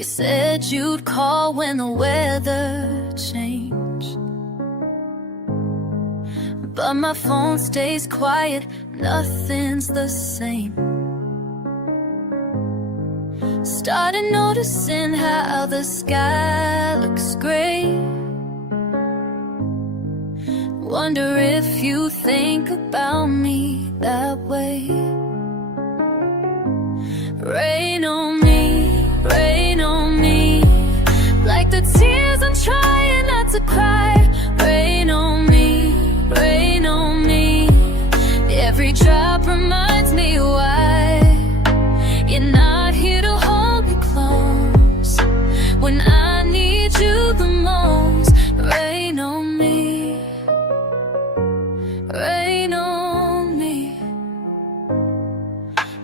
You said you'd call when the weather changed, but my phone stays quiet, nothing's the same. Started noticing how the sky looks gray. Wonder if you think about me that way. Rain on me, like the tears I'm trying not to cry. Rain on me, every drop reminds me why you're not here to hold me close when I need you the most. Rain on me, rain on me.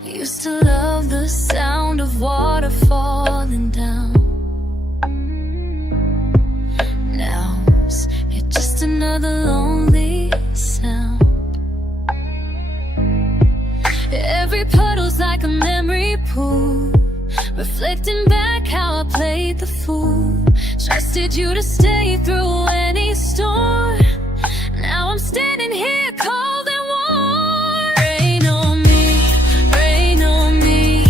Used to love the sound of water falling down. Now it's just another lonely sound. Every puddle's like a memory pool, reflecting back how I played the fool. Trusted you to stay through any storm. Now I'm standing here cold and warm. Rain on me,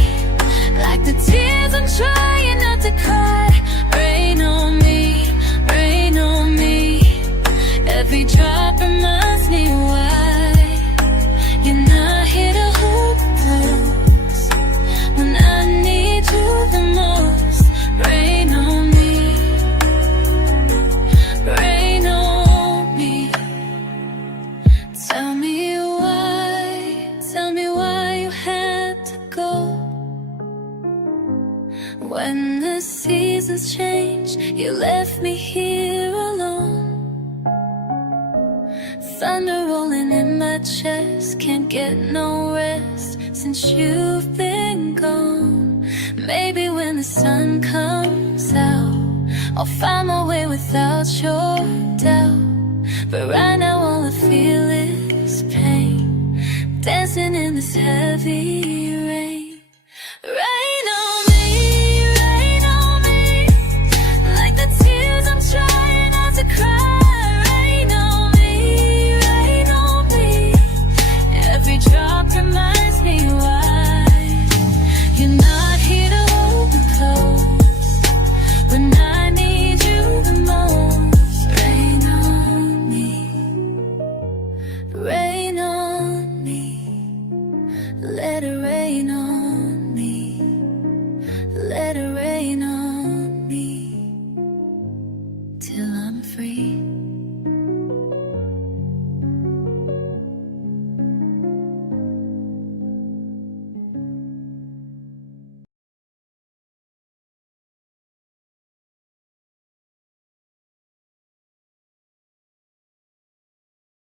like the tears I'm trying not to cry. Rain on me, every drop reminds me why you're not here to hold me close when I need you the most. Rain on me, rain on me. Tell me why you had to go. When the seasons change, you left me here alone. Thunder rolling in my chest, can't get no rest since you've been gone. Maybe when the sun comes out, I'll find my way without your doubt. But right now all I feel is pain, dancing in this heavy rain. Rain on me, like the tears I'm trying not to cry. Rain on me, every drop reminds me why you're not here to hold me close when I need you the most. Rain on me, let it rain on me.